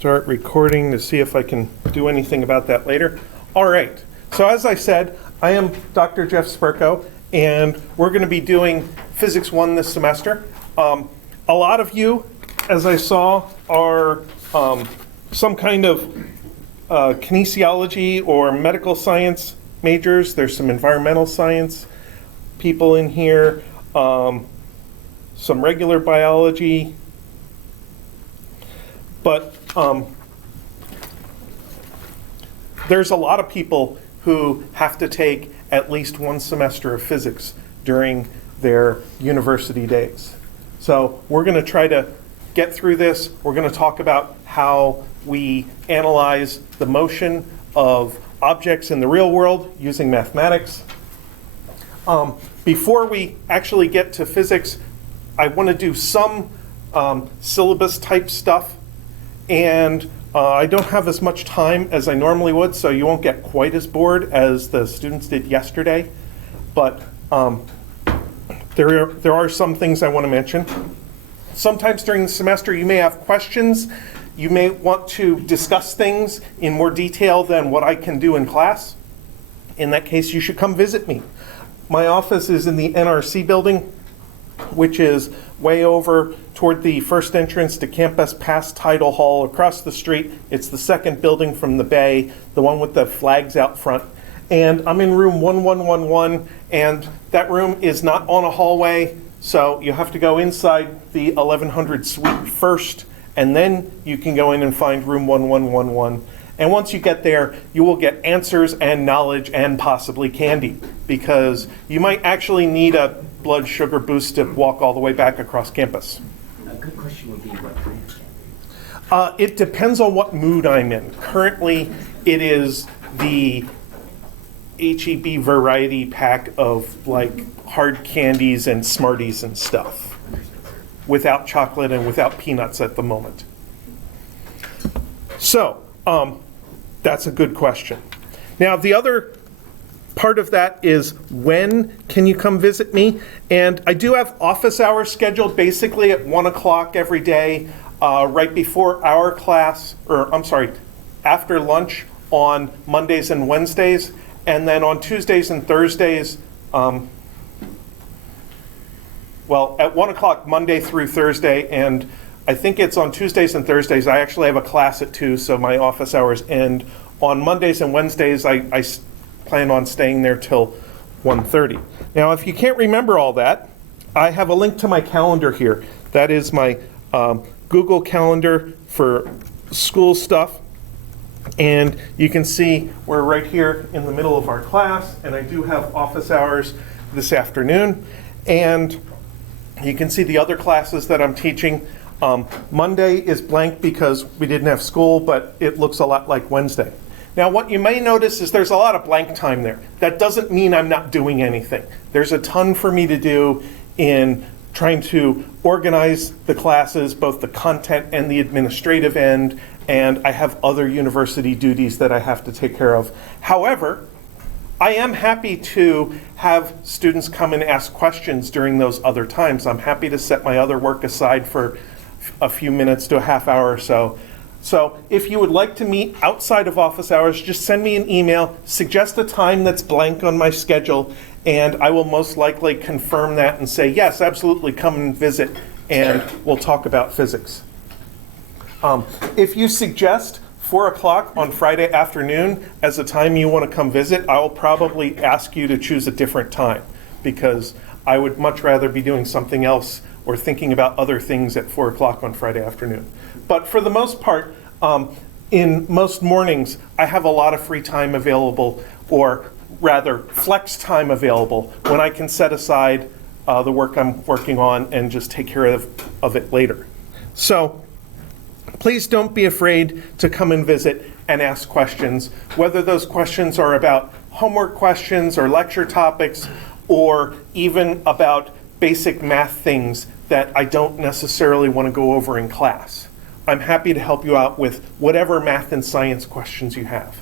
start recording to see if I can do anything about that later. All right, so as I said, I am Dr. Jeff Spr20, and we're going to be doing Physics 1 this semester. A lot of you, as I saw, are some kind of kinesiology or medical science majors. There's some environmental science people in here, some regular biology, but there's a lot of people who have to take at least one semester of physics during their university days. So we're going to try to get through this. We're going to talk about how we analyze the motion of objects in the real world using mathematics. Before we actually get to physics, I want to do some syllabus type stuff, and I don't have as much time as I normally would, so you won't get quite as bored as the students did yesterday. But there are some things I want to mention. Sometimes during the semester you may have questions. You may want to discuss things in more detail than what I can do in class. In that case, you should come visit me. My office is in the NRC building, which is way over toward the first entrance to campus past Tidal Hall across the street. It's the second building from the bay, the one with the flags out front. And I'm in room 1111, and that room is not on a hallway, so you have to go inside the 1100 suite first, and then you can go in and find room 1111. And once you get there, you will get answers and knowledge and possibly candy, because you might actually need a blood sugar boost to walk all the way back across campus. A good question would be what kind of candy? It depends on what mood I'm in. Currently, it is the HEB variety pack of like hard candies and Smarties and stuff, without chocolate and without peanuts at the moment. So, that's a good question. Now, the other part of that is, when can you come visit me? And I do have office hours scheduled basically at 1 o'clock every day, right before our class, or I'm sorry, after lunch on Mondays and Wednesdays. And then on Tuesdays and Thursdays, well, at 1 o'clock Monday through Thursday, and I think it's on Tuesdays and Thursdays. I actually have a class at 2, so my office hours end. On Mondays and Wednesdays, I plan on staying there till 1:30. Now, if you can't remember all that, I have a link to my calendar here. That is my Google Calendar for school stuff. And you can see we're right here in the middle of our class, and I do have office hours this afternoon. And you can see the other classes that I'm teaching. Monday is blank because we didn't have school, but it looks a lot like Wednesday. Now, what you may notice is there's a lot of blank time there. That doesn't mean I'm not doing anything. There's a ton for me to do in trying to organize the classes, both the content and the administrative end, and I have other university duties that I have to take care of. However, I am happy to have students come and ask questions during those other times. I'm happy to set my other work aside for a few minutes to a half hour or so. So if you would like to meet outside of office hours, just send me an email, suggest a time that's blank on my schedule, and I will most likely confirm that and say, yes, absolutely, come and visit, and we'll talk about physics. If you suggest 4 o'clock on Friday afternoon as a time you want to come visit, I will probably ask you to choose a different time, because I would much rather be doing something else or thinking about other things at 4 o'clock on Friday afternoon. But for the most part, in most mornings, I have a lot of free time available, or rather flex time available, when I can set aside the work I'm working on and just take care of it later. So please don't be afraid to come and visit and ask questions, whether those questions are about homework questions or lecture topics, or even about basic math things that I don't necessarily want to go over in class. I'm happy to help you out with whatever math and science questions you have.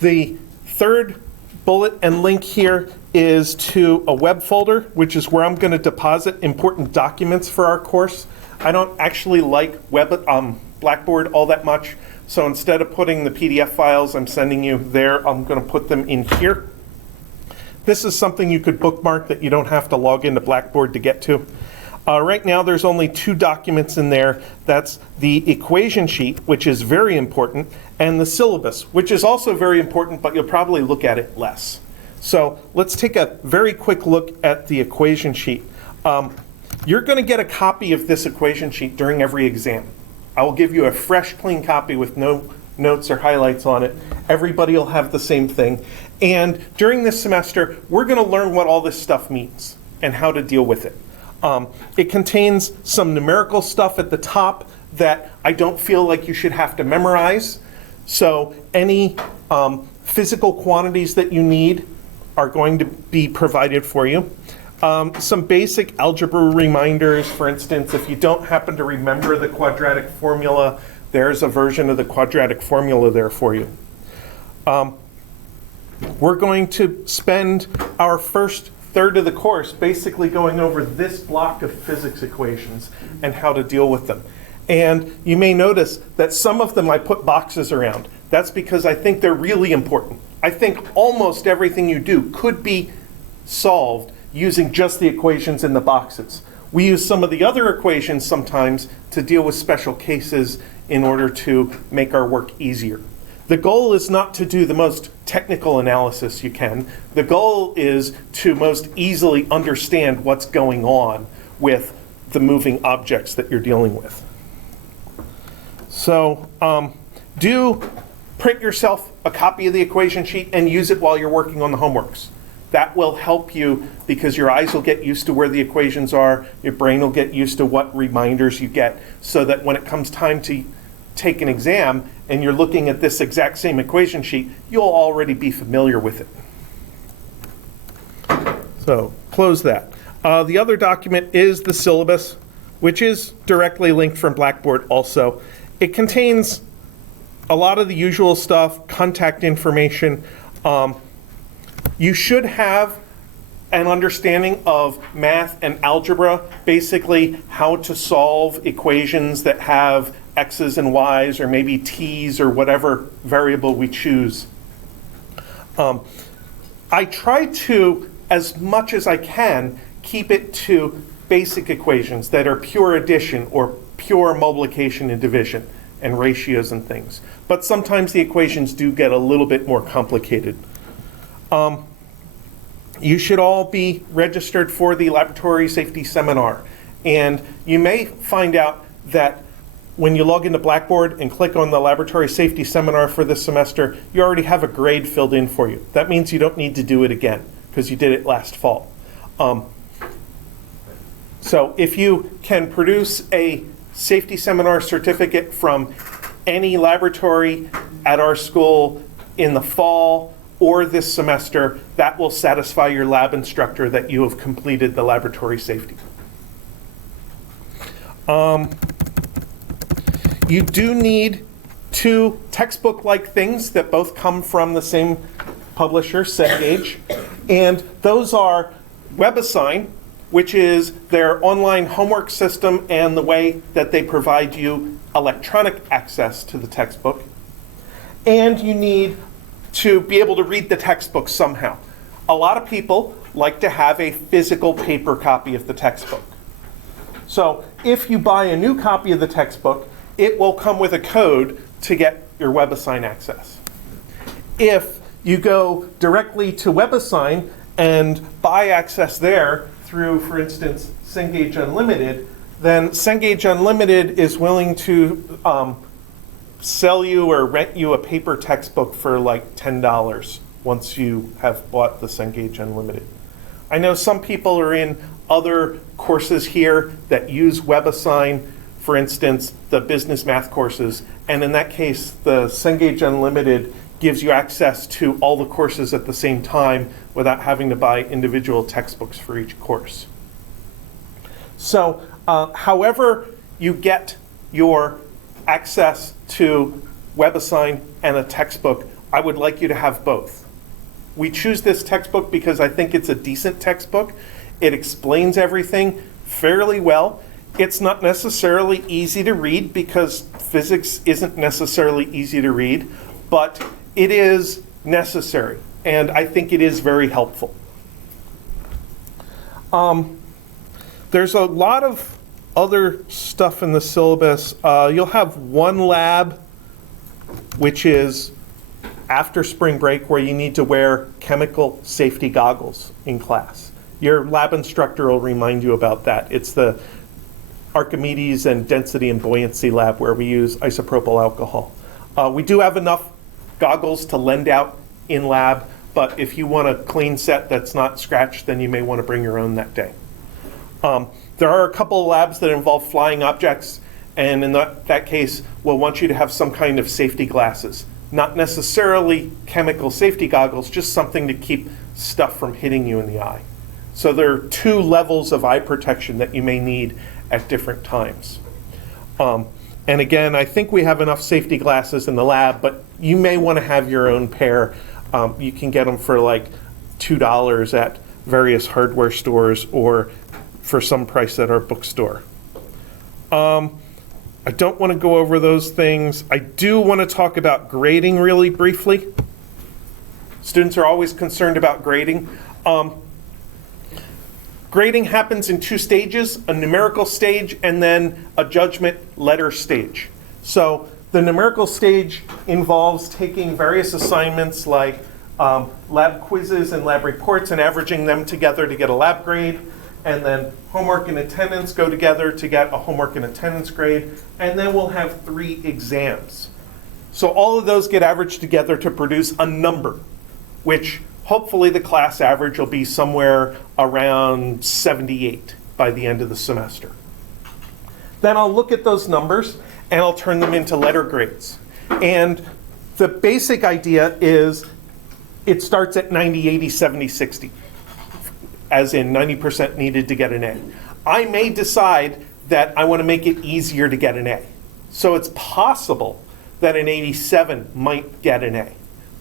The third bullet and link here is to a web folder, which is where I'm going to deposit important documents for our course. I don't actually like Blackboard all that much, so instead of putting the PDF files I'm sending you there, I'm going to put them in here. This is something you could bookmark that you don't have to log into Blackboard to get to. Right now, there's only 2 documents in there. That's the equation sheet, which is very important, and the syllabus, which is also very important, but you'll probably look at it less. So let's take a very quick look at the equation sheet. You're going to get a copy of this equation sheet during every exam. I will give you a fresh, clean copy with no notes or highlights on it. Everybody will have the same thing. And during this semester, we're going to learn what all this stuff means and how to deal with it. It contains some numerical stuff at the top that I don't feel like you should have to memorize. So any physical quantities that you need are going to be provided for you. Some basic algebra reminders. For instance, if you don't happen to remember the quadratic formula, there's a version of the quadratic formula there for you. We're going to spend our first third of the course basically going over this block of physics equations and how to deal with them. And you may notice that some of them I put boxes around. That's because I think they're really important. I think almost everything you do could be solved using just the equations in the boxes. We use some of the other equations sometimes to deal with special cases in order to make our work easier. The goal is not to do the most technical analysis you can. The goal is to most easily understand what's going on with the moving objects that you're dealing with. So do print yourself a copy of the equation sheet and use it while you're working on the homeworks. That will help you because your eyes will get used to where the equations are, your brain will get used to what reminders you get, so that when it comes time to take an exam and you're looking at this exact same equation sheet, you'll already be familiar with it. So close that. The other document is the syllabus, which is directly linked from Blackboard also. It contains a lot of the usual stuff, contact information. You should have an understanding of math and algebra, basically how to solve equations that have x's and y's or maybe t's or whatever variable we choose. I try to, as much as I can, keep it to basic equations that are pure addition or pure multiplication and division and ratios and things. But sometimes the equations do get a little bit more complicated. You should all be registered for the laboratory safety seminar. And you may find out that when you log into Blackboard and click on the laboratory safety seminar for this semester, you already have a grade filled in for you. That means you don't need to do it again because you did it last fall. So if you can produce a safety seminar certificate from any laboratory at our school in the fall or this semester, that will satisfy your lab instructor that you have completed the laboratory safety. You do need 2 textbook-like things that both come from the same publisher, Cengage, and those are WebAssign, which is their online homework system and the way that they provide you electronic access to the textbook, and you need to be able to read the textbook somehow. A lot of people like to have a physical paper copy of the textbook. So if you buy a new copy of the textbook, it will come with a code to get your WebAssign access. If you go directly to WebAssign and buy access there through, for instance, Cengage Unlimited, then Cengage Unlimited is willing to sell you or rent you a paper textbook for like $10 once you have bought the Cengage Unlimited. I know some people are in other courses here that use WebAssign, for instance, the business math courses, and in that case, the Cengage Unlimited gives you access to all the courses at the same time without having to buy individual textbooks for each course. So, however you get your access to WebAssign and a textbook, I would like you to have both. We choose this textbook because I think it's a decent textbook. It explains everything fairly well. It's not necessarily easy to read because physics isn't necessarily easy to read, but it is necessary, and I think it is very helpful. There's a lot of other stuff in the syllabus. You'll have one lab, which is after spring break, where you need to wear chemical safety goggles in class. Your lab instructor will remind you about that. It's the Archimedes and density and buoyancy lab where we use isopropyl alcohol. We do have enough goggles to lend out in lab, but if you want a clean set that's not scratched, then you may want to bring your own that day. There are a couple of labs that involve flying objects, and in that case, we'll want you to have some kind of safety glasses. Not necessarily chemical safety goggles, just something to keep stuff from hitting you in the eye. So there are 2 levels of eye protection that you may need at different times. And again, I think we have enough safety glasses in the lab, but you may want to have your own pair. You can get them for like $2 at various hardware stores or for some price at our bookstore. I don't want to go over those things. I do want to talk about grading really briefly. Students are always concerned about grading. Grading happens in 2 stages, a numerical stage and then a judgment letter stage. So the numerical stage involves taking various assignments like lab quizzes and lab reports and averaging them together to get a lab grade, and then homework and attendance go together to get a homework and attendance grade, and then we'll have 3 exams. So all of those get averaged together to produce a number, which hopefully the class average will be somewhere around 78 by the end of the semester. Then I'll look at those numbers and I'll turn them into letter grades. And the basic idea is it starts at 90, 80, 70, 60, as in 90% needed to get an A. I may decide that I want to make it easier to get an A. So it's possible that an 87 might get an A.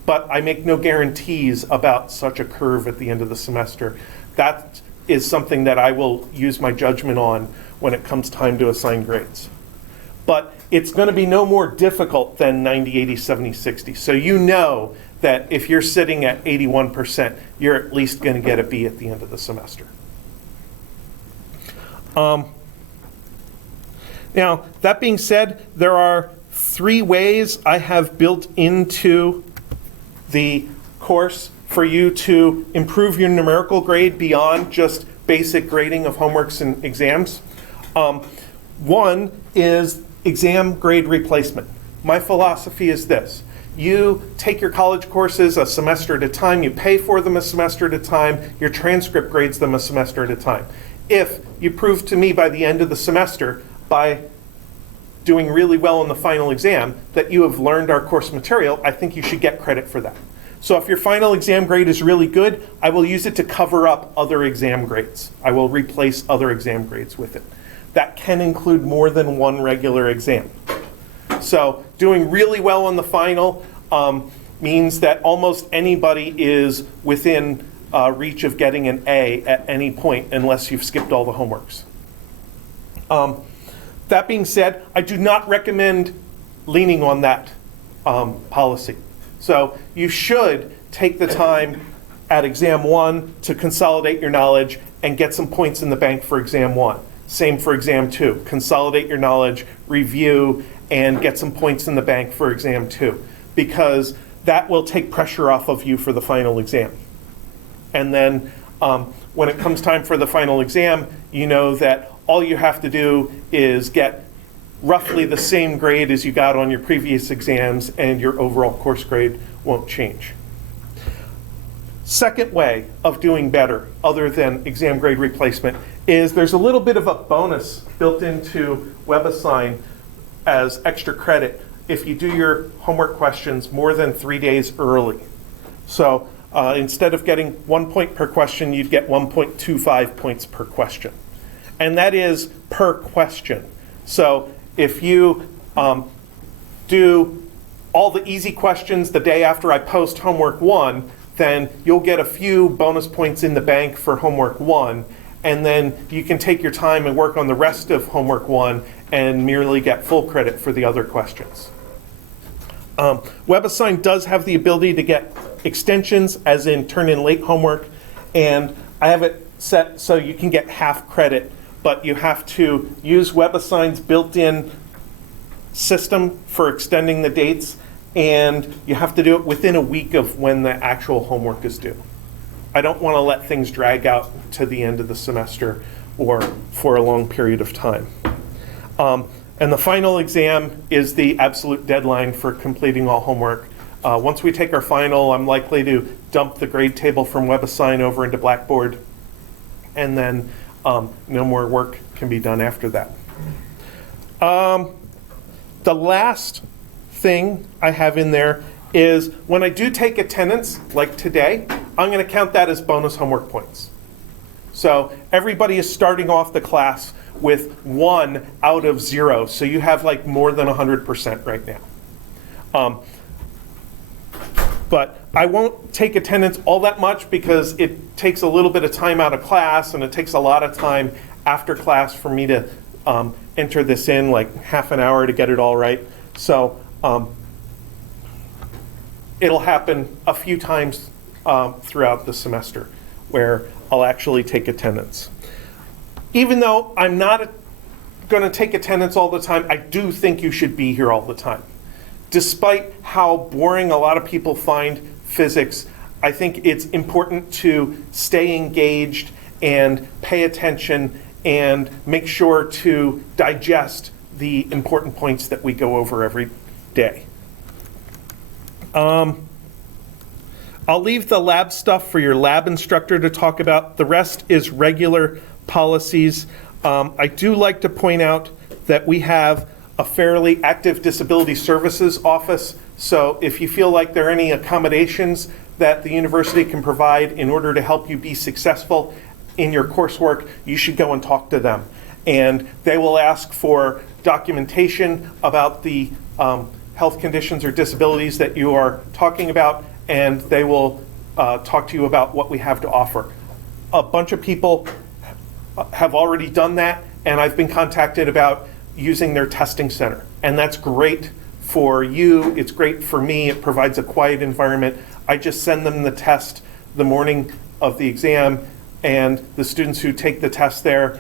But I make no guarantees about such a curve at the end of the semester. That is something that I will use my judgment on when it comes time to assign grades. But it's going to be no more difficult than 90, 80, 70, 60. So you know that if you're sitting at 81%, you're at least going to get a B at the end of the semester. Now, that being said, there are 3 ways I have built into the course for you to improve your numerical grade beyond just basic grading of homeworks and exams. One is exam grade replacement. My philosophy is this. You take your college courses a semester at a time, you pay for them a semester at a time, your transcript grades them a semester at a time. If you prove to me by the end of the semester, by doing really well in the final exam, that you have learned our course material, I think you should get credit for that. So if your final exam grade is really good, I will use it to cover up other exam grades. I will replace other exam grades with it. That can include more than one regular exam. So doing really well on the final means that almost anybody is within reach of getting an A at any point unless you've skipped all the homeworks. That being said, I do not recommend leaning on that policy. So you should take the time at exam 1 to consolidate your knowledge and get some points in the bank for exam 1. Same for exam 2. Consolidate your knowledge, review, and get some points in the bank for exam 2, because that will take pressure off of you for the final exam. And then when it comes time for the final exam, you know that all you have to do is get roughly the same grade as you got on your previous exams, and your overall course grade won't change. Second way of doing better, other than exam grade replacement, is there's a little bit of a bonus built into WebAssign as extra credit if you do your homework questions more than 3 days early. So instead of getting 1 point per question, you'd get 1.25 points per question. And that is per question. So if you do all the easy questions the day after I post homework 1, then you'll get a few bonus points in the bank for homework 1, and then you can take your time and work on the rest of homework 1 and merely get full credit for the other questions. WebAssign does have the ability to get extensions, as in turn in late homework, and I have it set so you can get half credit, but you have to use WebAssign's built-in system for extending the dates, and you have to do it within a week of when the actual homework is due. I don't want to let things drag out to the end of the semester or for a long period of time. And the final exam is the absolute deadline for completing all homework. Once we take our final, I'm likely to dump the grade table from WebAssign over into Blackboard, and then no more work can be done after that. The last thing I have in there is when I do take attendance, like today, I'm going to count that as bonus homework points. So everybody is starting off the class with 1 out of 0, so you have like more than 100% right now. But I won't take attendance all that much because it takes a little bit of time out of class, and it takes a lot of time after class for me to enter this in, like half an hour to get it all right. So it'll happen a few times throughout the semester where I'll actually take attendance. Even though I'm not going to take attendance all the time, I do think you should be here all the time. Despite how boring a lot of people find physics, I think it's important to stay engaged and pay attention and make sure to digest the important points that we go over every day. I'll leave the lab stuff for your lab instructor to talk about. The rest is regular policies. I do like to point out that we have a fairly active disability services office, so if you feel like there are any accommodations that the university can provide in order to help you be successful in your coursework, you should go and talk to them. And they will ask for documentation about the health conditions or disabilities that you are talking about, and they will talk to you about what we have to offer. A bunch of people have already done that, and I've been contacted about using their testing center. And that's great for you, it's great for me, it provides a quiet environment. I just send them the test the morning of the exam, and the students who take the test there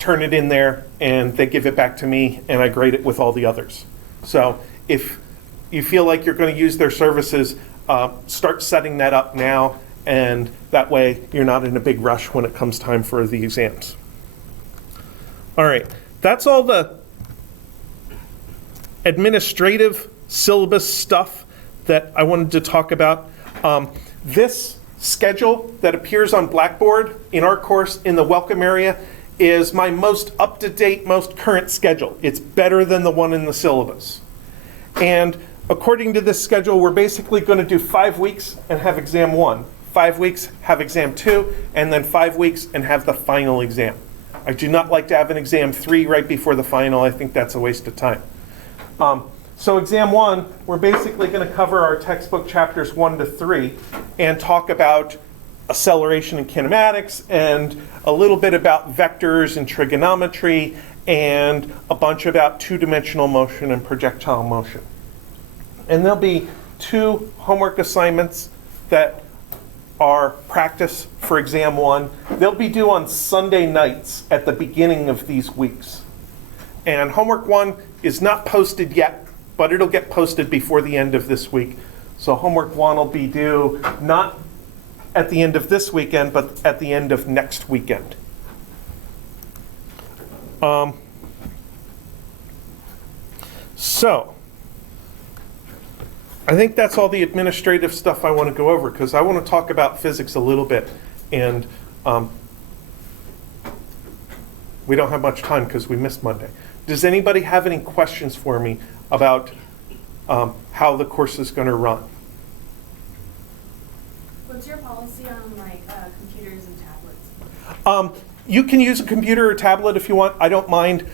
turn it in there, and they give it back to me, and I grade it with all the others. So if you feel like you're going to use their services, start setting that up now, and that way you're not in a big rush when it comes time for the exams. All right, that's all the administrative syllabus stuff that I wanted to talk about. This schedule that appears on Blackboard in our course in the welcome area is my most up-to-date, most current schedule. It's better than the one in the syllabus. And according to this schedule, we're basically going to do 5 weeks and have exam 1, 5 weeks, have exam 2, and then 5 weeks and have the final exam. I do not like to have an exam 3 right before the final. I think that's a waste of time. So exam 1, we're basically going to cover our textbook chapters 1 to 3 and talk about acceleration and kinematics and a little bit about vectors and trigonometry and a bunch about two-dimensional motion and projectile motion. And there'll be 2 homework assignments that are practice for exam 1. They'll be due on Sunday nights at the beginning of these weeks. And homework 1 is not posted yet, but it'll get posted before the end of this week. So homework 1 will be due not at the end of this weekend, but at the end of next weekend. So I think that's all the administrative stuff I want to go over, because I want to talk about physics a little bit, and we don't have much time because we missed Monday. Does anybody have any questions for me about how the course is going to run? What's your policy on computers and tablets? You can use a computer or tablet if you want. I don't mind.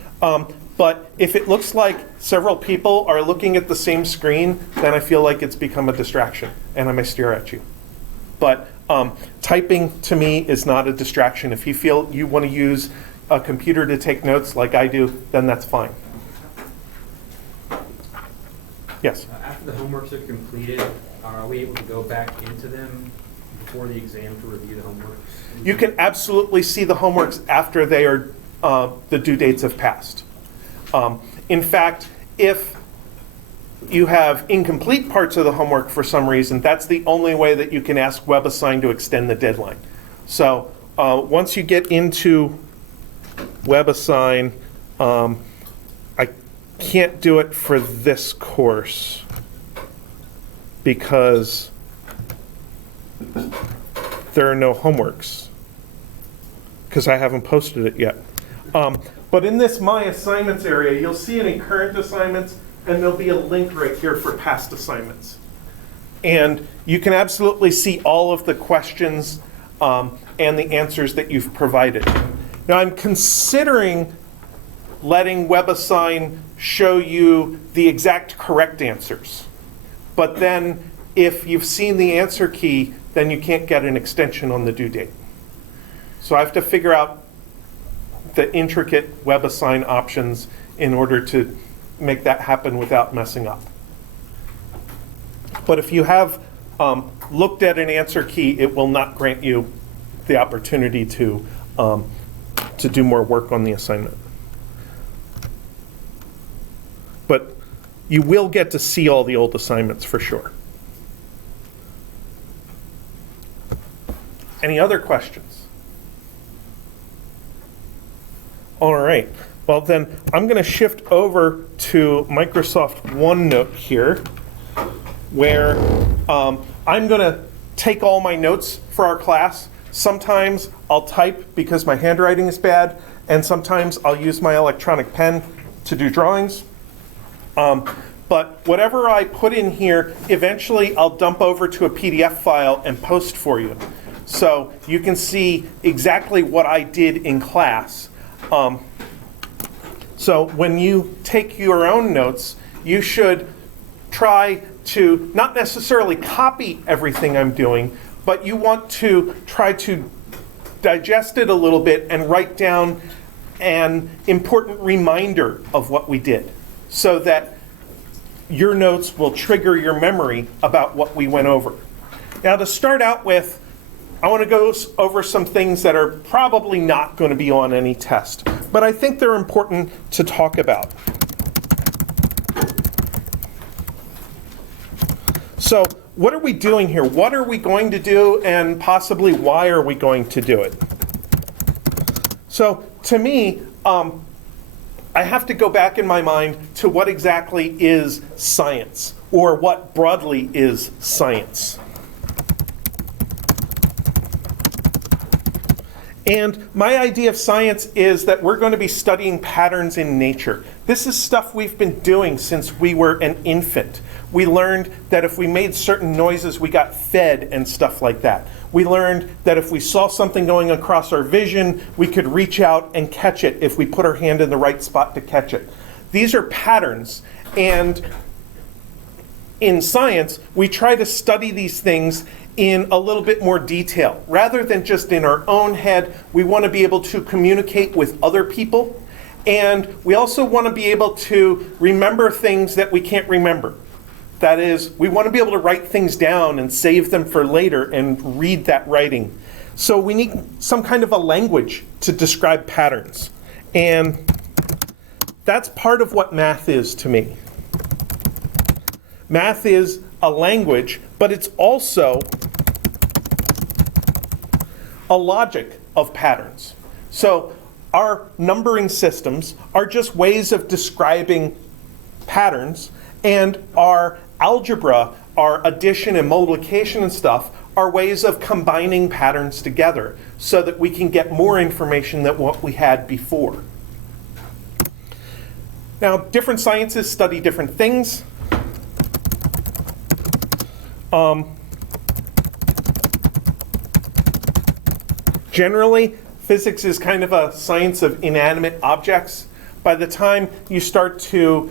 But if it looks like several people are looking at the same screen, then I feel like it's become a distraction, and I may stare at you. But typing, to me, is not a distraction. If you feel you want to use a computer to take notes like I do, then that's fine. Yes? After the homeworks are completed, are we able to go back into them before the exam to review the homeworks? You can absolutely see the homeworks after they are the due dates have passed. In fact, if you have incomplete parts of the homework for some reason, that's the only way that you can ask WebAssign to extend the deadline. So once you get into WebAssign, I can't do it for this course because there are no homeworks because I haven't posted it yet. But in this My Assignments area, you'll see any current assignments, and there'll be a link right here for past assignments. And you can absolutely see all of the questions and the answers that you've provided. Now, I'm considering letting WebAssign show you the exact correct answers. But then if you've seen the answer key, then you can't get an extension on the due date. So I have to figure out the intricate WebAssign options in order to make that happen without messing up. But if you have looked at an answer key, it will not grant you the opportunity to do more work on the assignment. But you will get to see all the old assignments for sure. Any other questions? All right. Well, then I'm going to shift over to Microsoft OneNote here, where I'm going to take all my notes for our class. Sometimes I'll type because my handwriting is bad, and sometimes I'll use my electronic pen to do drawings. But whatever I put in here, eventually I'll dump over to a PDF file and post for you. So you can see exactly what I did in class. So when you take your own notes, you should try to not necessarily copy everything I'm doing, but you want to try to digest it a little bit and write down an important reminder of what we did so that your notes will trigger your memory about what we went over. Now, to start out with, I want to go over some things that are probably not going to be on any test, but I think they're important to talk about. So, what are we doing here? What are we going to do, and possibly why are we going to do it? So, to me, I have to go back in my mind to what exactly is science, or what broadly is science. And my idea of science is that we're going to be studying patterns in nature. This is stuff we've been doing since we were an infant. We learned that if we made certain noises, we got fed and stuff like that. We learned that if we saw something going across our vision, we could reach out and catch it if we put our hand in the right spot to catch it. These are patterns, and in science, we try to study these things in a little bit more detail. Rather than just in our own head, we want to be able to communicate with other people, and we also want to be able to remember things that we can't remember. That is, we want to be able to write things down and save them for later and read that writing. So we need some kind of a language to describe patterns. And that's part of what math is to me. Math is a language, but it's also a logic of patterns. So our numbering systems are just ways of describing patterns, and our algebra, our addition and multiplication and stuff, are ways of combining patterns together so that we can get more information than what we had before. Now, different sciences study different things. Generally, physics is kind of a science of inanimate objects, By the time you start to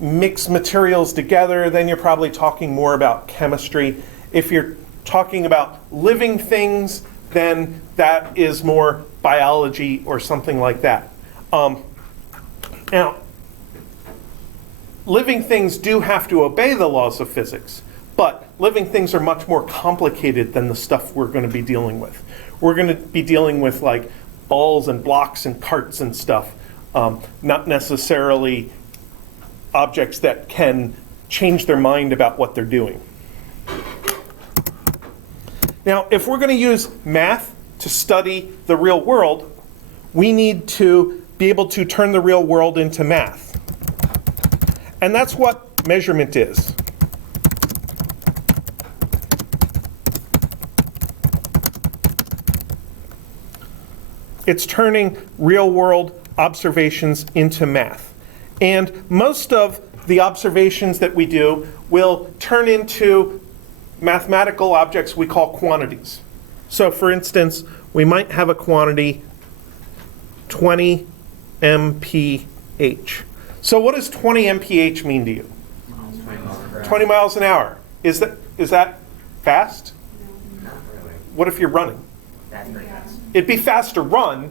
mix materials together, then you're probably talking more about chemistry. If you're talking about living things, then that is more biology or something like that. Now, living things do have to obey the laws of physics, but living things are much more complicated than the stuff we're going to be dealing with. We're going to be dealing with like balls and blocks and carts and stuff, not necessarily objects that can change their mind about what they're doing. Now, if we're going to use math to study the real world, we need to be able to turn the real world into math. And that's what measurement is. It's turning real world observations into math. And most of the observations that we do will turn into mathematical objects we call quantities. So for instance, we might have a quantity 20 mph. So what does 20 mph mean to you? 20 miles an hour. Is that fast? Not really. What if you're running? That's very fast. It'd be fast to run,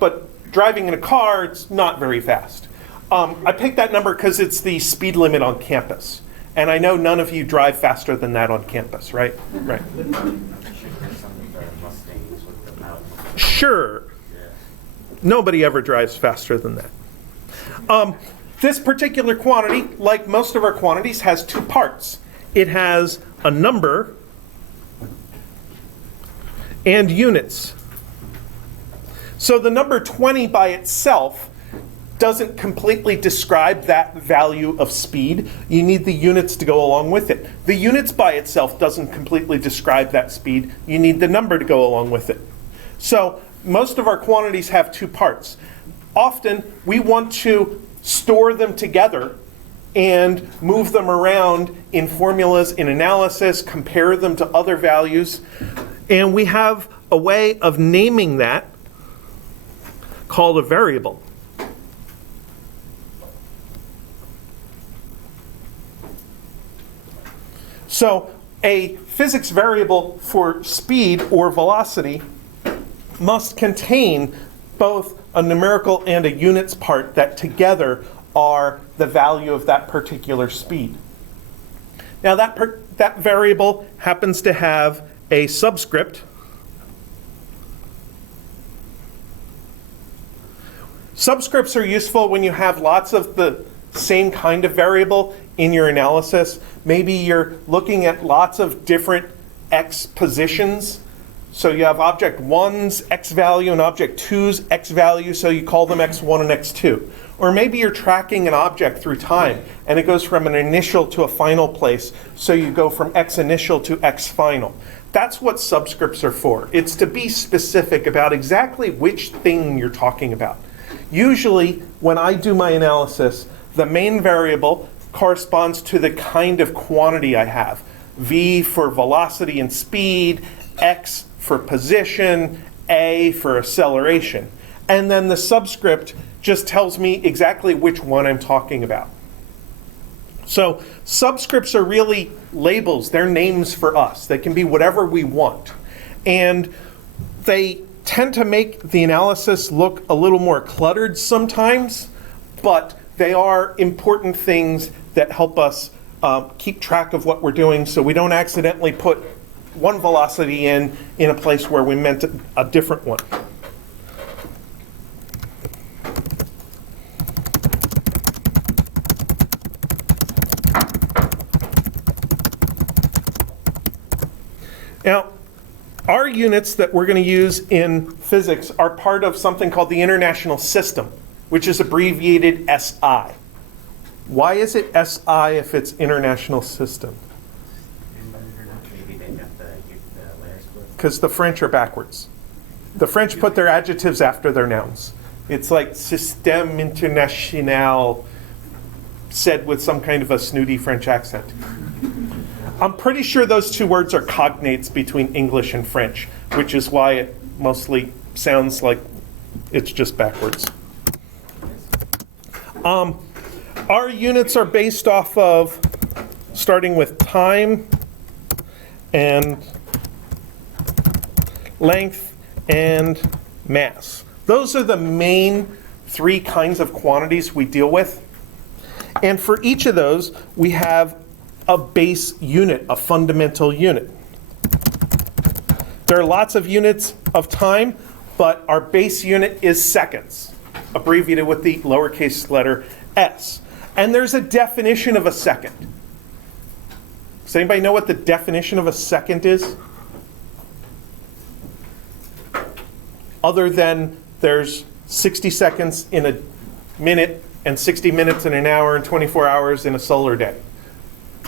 but driving in a car, it's not very fast. I picked that number because it's the speed limit on campus. And I know none of you drive faster than that on campus, right? Right. I'm sure there's some of the Mustangs with the mouth. Sure. Yeah. Nobody ever drives faster than that. This particular quantity, like most of our quantities, has two parts. It has a number and units. So the number 20 by itself doesn't completely describe that value of speed. You need the units to go along with it. The units by itself doesn't completely describe that speed. You need the number to go along with it. So most of our quantities have two parts. Often we want to store them together and move them around in formulas, in analysis, compare them to other values. And we have a way of naming that called a variable. So a physics variable for speed or velocity must contain both a numerical and a units part that together are the value of that particular speed. Now that variable happens to have a subscript. Subscripts are useful when you have lots of the same kind of variable in your analysis. Maybe you're looking at lots of different x positions. So you have object 1's x value and object 2's x value, so you call them x1 and x2. Or maybe you're tracking an object through time and it goes from an initial to a final place, so you go from x initial to x final. That's what subscripts are for. It's to be specific about exactly which thing you're talking about. Usually, when I do my analysis, the main variable corresponds to the kind of quantity I have. V for velocity and speed, x for position, a for acceleration. And then the subscript just tells me exactly which one I'm talking about. So subscripts are really labels. They're names for us. They can be whatever we want. And they tend to make the analysis look a little more cluttered sometimes, but they are important things that help us keep track of what we're doing so we don't accidentally put one velocity in a place where we meant a different one. Now, our units that we're going to use in physics are part of something called the International System, which is abbreviated SI. Why is it SI if it's International System? Maybe they got the letter split. Because the French are backwards. The French put their adjectives after their nouns. It's like Système International said with some kind of a snooty French accent. I'm pretty sure those two words are cognates between English and French, which is why it mostly sounds like it's just backwards. Our units are based off of, starting with time and length and mass. Those are the main three kinds of quantities we deal with. And for each of those, we have a base unit, a fundamental unit. There are lots of units of time, but our base unit is seconds, abbreviated with the lowercase letter s. And there's a definition of a second. Does anybody know what the definition of a second is? Other than there's 60 seconds in a minute and 60 minutes in an hour and 24 hours in a solar day.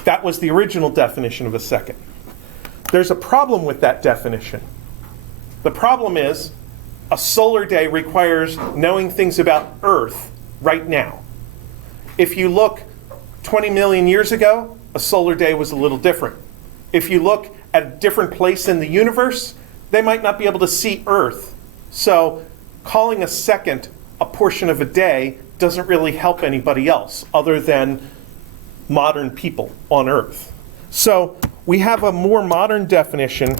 That was the original definition of a second. There's a problem with that definition. The problem is a solar day requires knowing things about Earth right now. If you look 20 million years ago, a solar day was a little different. If you look at a different place in the universe, they might not be able to see Earth. So calling a second a portion of a day doesn't really help anybody else other than modern people on Earth. So we have a more modern definition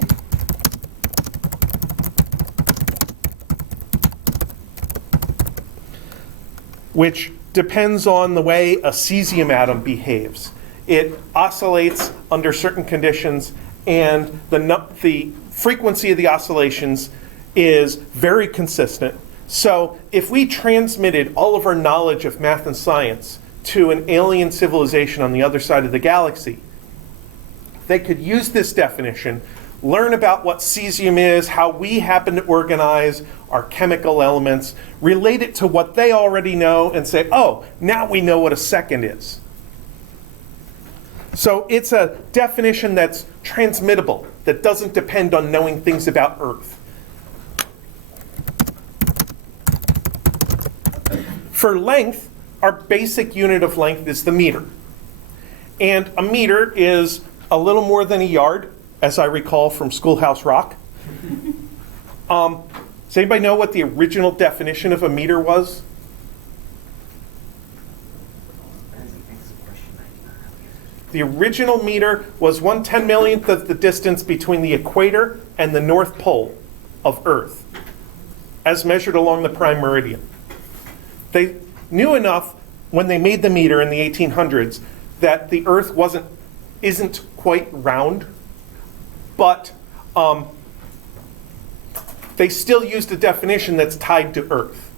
which depends on the way a cesium atom behaves. It oscillates under certain conditions, and the frequency of the oscillations is very consistent. So if we transmitted all of our knowledge of math and science to an alien civilization on the other side of the galaxy, they could use this definition, learn about what cesium is, how we happen to organize our chemical elements, relate it to what they already know, and say, oh, now we know what a second is. So it's a definition that's transmittable, that doesn't depend on knowing things about Earth. For length, our basic unit of length is the meter. And a meter is a little more than a yard, as I recall from Schoolhouse Rock. Does anybody know what the original definition of a meter was? The original meter was 1/10,000th of the distance between the equator and the North Pole of Earth, as measured along the prime meridian. They knew enough when they made the meter in the 1800s that the Earth isn't quite round, but they still used a definition that's tied to Earth.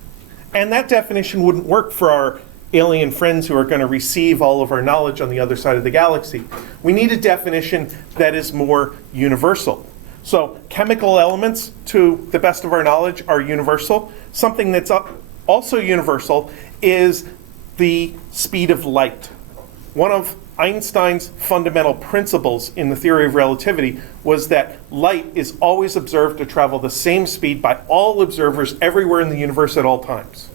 And that definition wouldn't work for our alien friends who are going to receive all of our knowledge on the other side of the galaxy. We need a definition that is more universal. So chemical elements, to the best of our knowledge, are universal. Something that's also universal is the speed of light. One of Einstein's fundamental principles in the theory of relativity was that light is always observed to travel the same speed by all observers everywhere in the universe at all times.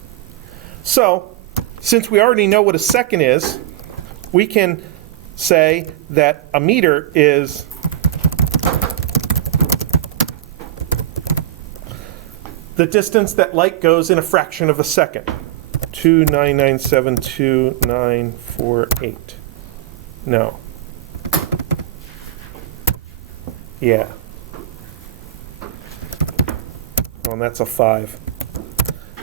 So, since we already know what a second is, we can say that a meter is the distance that light goes in a fraction of a second. 2997298. No. Yeah. Well, that's a 5.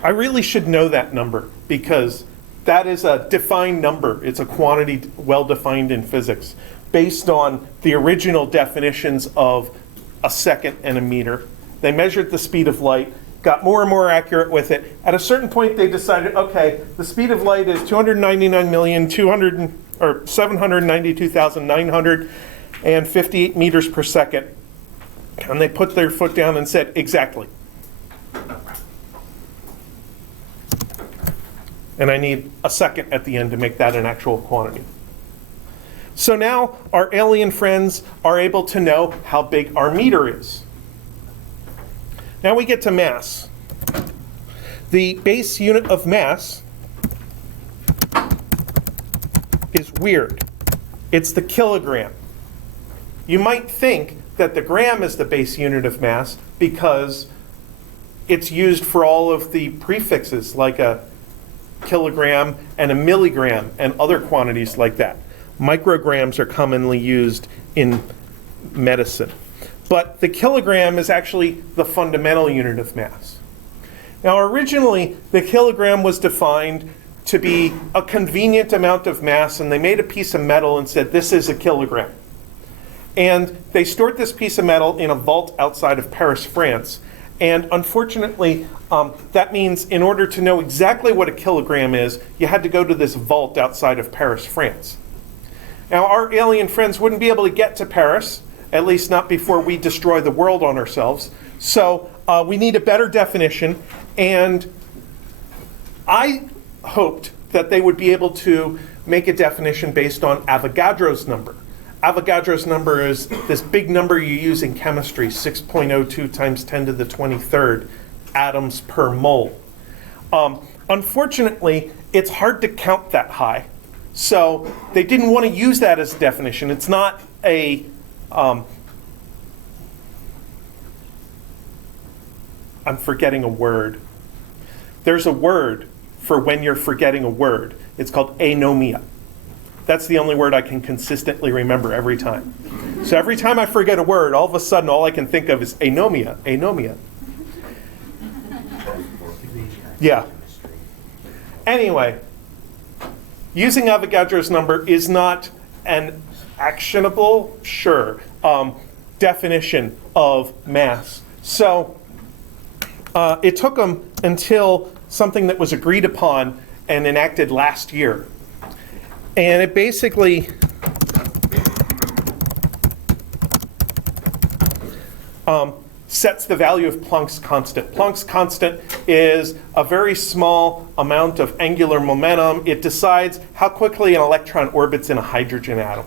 I really should know that number because that is a defined number. It's a quantity well defined in physics based on the original definitions of a second and a meter. They measured the speed of light, got more and more accurate with it. At a certain point, they decided, okay, the speed of light is 792,958 meters per second. And they put their foot down and said, exactly. And I need a second at the end to make that an actual quantity. So now our alien friends are able to know how big our meter is. Now we get to mass. The base unit of mass is weird. It's the kilogram. You might think that the gram is the base unit of mass because it's used for all of the prefixes, like a kilogram, and a milligram, and other quantities like that. Micrograms are commonly used in medicine. But the kilogram is actually the fundamental unit of mass. Now, originally, the kilogram was defined to be a convenient amount of mass, and they made a piece of metal and said, this is a kilogram. And they stored this piece of metal in a vault outside of Paris, France. And unfortunately, that means in order to know exactly what a kilogram is, you had to go to this vault outside of Paris, France. Now, our alien friends wouldn't be able to get to Paris, at least not before we destroy the world on ourselves. So we need a better definition. And I hoped that they would be able to make a definition based on Avogadro's number. Avogadro's number is this big number you use in chemistry, 6.02 times 10 to the 23rd atoms per mole. Unfortunately, it's hard to count that high. So they didn't want to use that as a definition. It's not a, I'm forgetting a word. There's a word for when you're forgetting a word. It's called anomia. That's the only word I can consistently remember every time. So every time I forget a word, all of a sudden all I can think of is anomia, anomia. Yeah. Anyway, using Avogadro's number is not an actionable, definition of mass. So it took them until something that was agreed upon and enacted last year. And it basically sets the value of Planck's constant. Planck's constant is a very small amount of angular momentum. It decides how quickly an electron orbits in a hydrogen atom.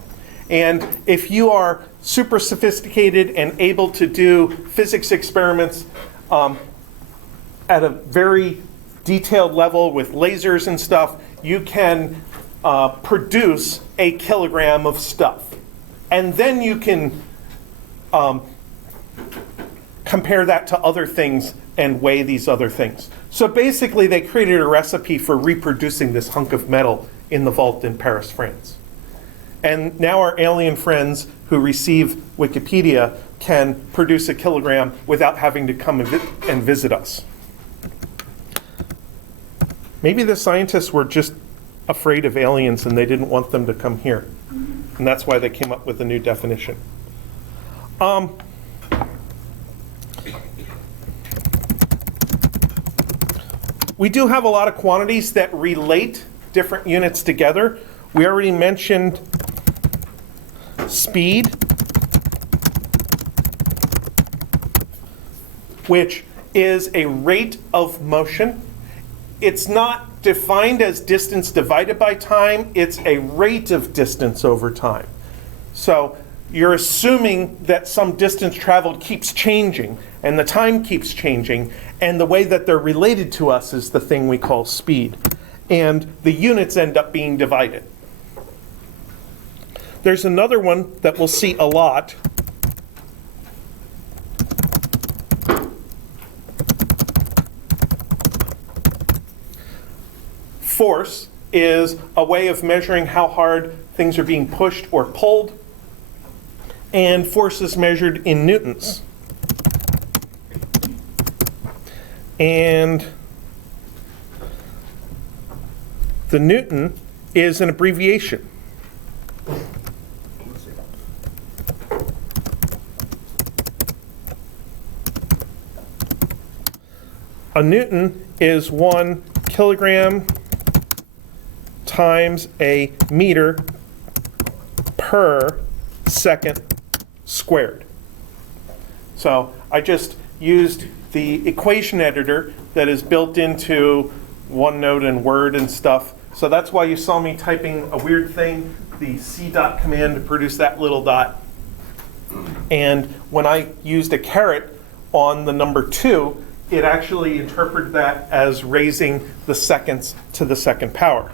And if you are super sophisticated and able to do physics experiments at a very detailed level with lasers and stuff, you can produce a kilogram of stuff. And then you can compare that to other things and weigh these other things. So basically, they created a recipe for reproducing this hunk of metal in the vault in Paris, France. And now our alien friends who receive Wikipedia can produce a kilogram without having to come and visit us. Maybe the scientists were just afraid of aliens and they didn't want them to come here. And that's why they came up with a new definition. We do have a lot of quantities that relate different units together. We already mentioned speed, which is a rate of motion. It's not defined as distance divided by time. It's a rate of distance over time. So you're assuming that some distance traveled keeps changing, and the time keeps changing, and the way that they're related to us is the thing we call speed. And the units end up being divided. There's another one that we'll see a lot. Force is a way of measuring how hard things are being pushed or pulled. And force is measured in newtons. And the newton is an abbreviation. A newton is 1 kilogram times a meter per second squared. So I just used the equation editor that is built into OneNote and Word and stuff. So that's why you saw me typing a weird thing, the C dot command to produce that little dot. And when I used a caret on the number 2, it actually interpreted that as raising the seconds to the second power.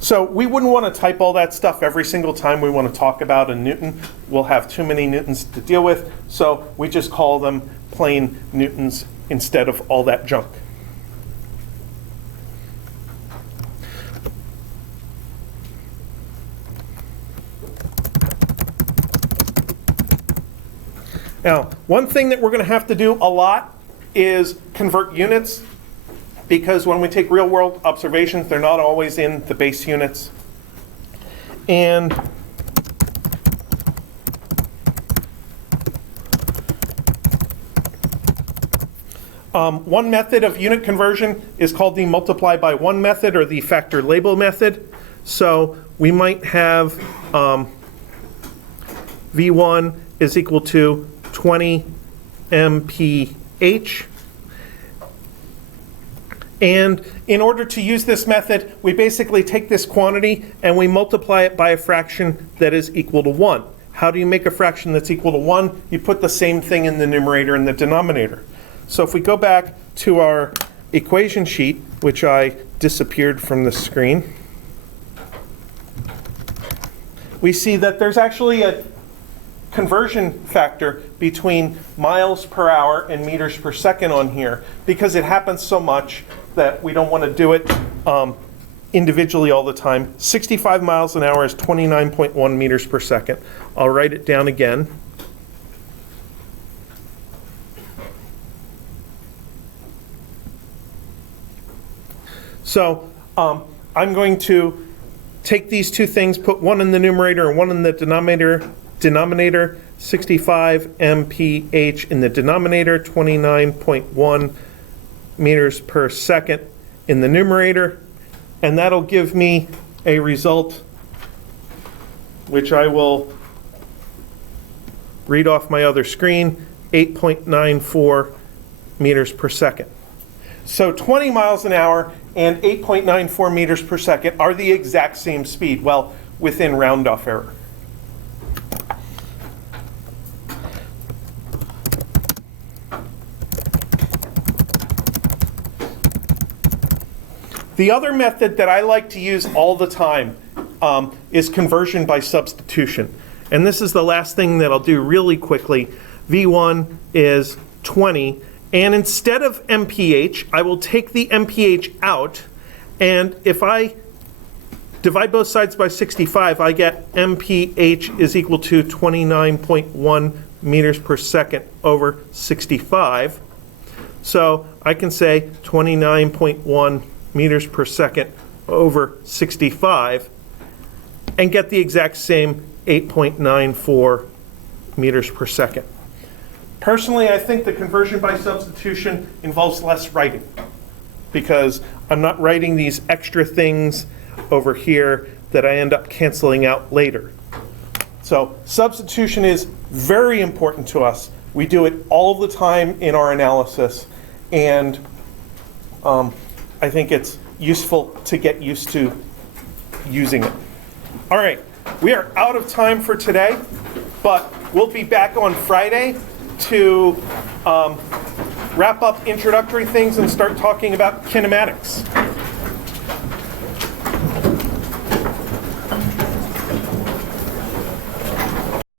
So we wouldn't want to type all that stuff every single time we want to talk about a newton. We'll have too many newtons to deal with, so we just call them plain newtons instead of all that junk. Now, one thing that we're going to have to do a lot is convert units, because when we take real-world observations, they're not always in the base units. And one method of unit conversion is called the multiply by 1 method, or the factor label method. So we might have V1 is equal to 20 mph. And in order to use this method, we basically take this quantity and we multiply it by a fraction that is equal to 1. How do you make a fraction that's equal to 1? You put the same thing in the numerator and the denominator. So if we go back to our equation sheet, which I disappeared from the screen, we see that there's actually a conversion factor between miles per hour and meters per second on here, because it happens so much that we don't want to do it individually all the time. 65 miles an hour is 29.1 meters per second. I'll write it down again. So I'm going to take these two things, put one in the numerator and one in the denominator, 65 mph in the denominator, 29.1 meters per second in the numerator, and that'll give me a result which I will read off my other screen, 8.94 meters per second. So 20 miles an hour and 8.94 meters per second are the exact same speed, well, within round-off error. The other method that I like to use all the time is conversion by substitution. And this is the last thing that I'll do really quickly. V1 is 20. And instead of mph, I will take the mph out. And if I divide both sides by 65, I get mph is equal to 29.1 meters per second over 65. So I can say 29.1 meters per second over 65 and get the exact same 8.94 meters per second. Personally, I think the conversion by substitution involves less writing, because I'm not writing these extra things over here that I end up canceling out later. So substitution is very important to us. We do it all the time in our analysis, and I think it's useful to get used to using it. All right, we are out of time for today, but we'll be back on Friday to wrap up introductory things and start talking about kinematics.